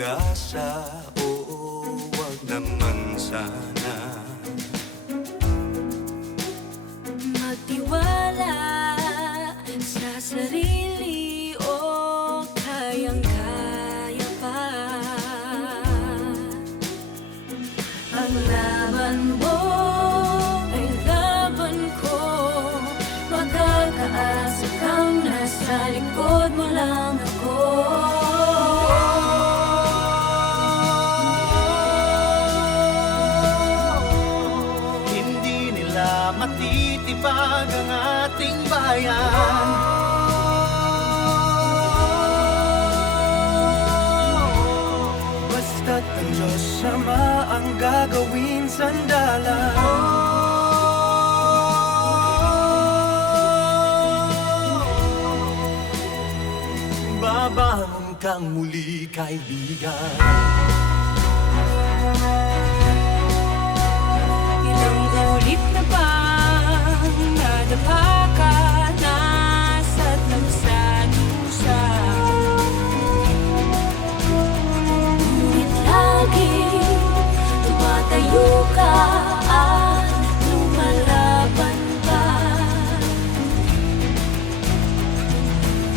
pag-asa, oo, wag naman sana. Magtiwala sa sarili, o kayang-kaya pa. Ang laban mo ay laban ko, magkakaasa kang nasa likod mo lang ako. Hindi nila matitipag ang ating bayan. Basta't ang Diyos Ama ang gagawin sandalan. Babangon kang muli, kaibigan. Ilang ulit na bang nadapa ka na sa't nagsadusa? Ngunit lagi tumatayo ka at lumalaban pa.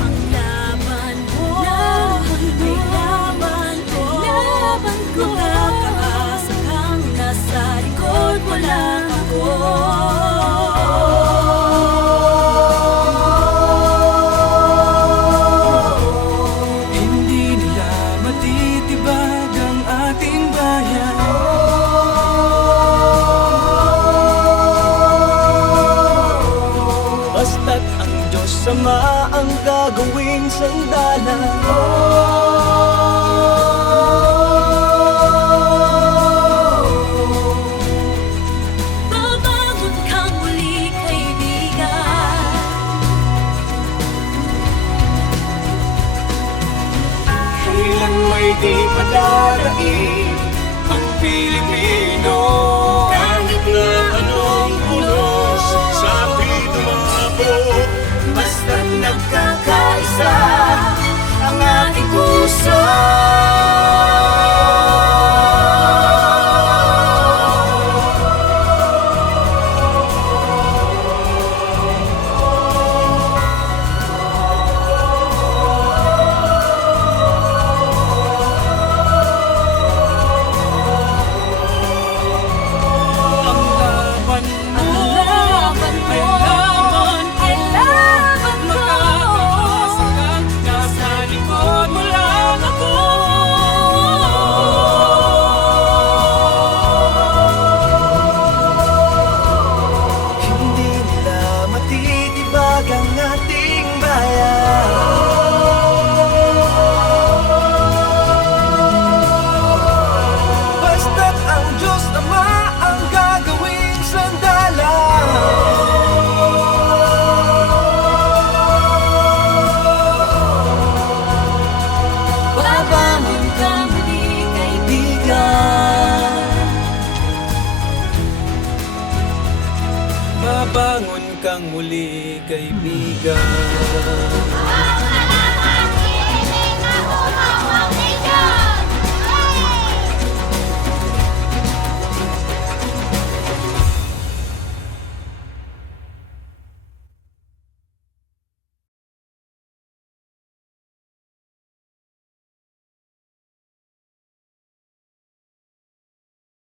Ang laban mo, may laban ko, magkakaasa kang nasa likod mo lang ako. Hindi nila matitibag ang ating bayan. Basta't ang Diyos Ama ang gagawing sandalan. Babangon kang muli, kaibigan. Kailan may di padarating ang Pilipino, kahit na anong ulos sa ating umabot. Basta't nagkakaisa ang ating puso. Babangon kang muli, kaibigan. Babangon kang muli, kaibigan.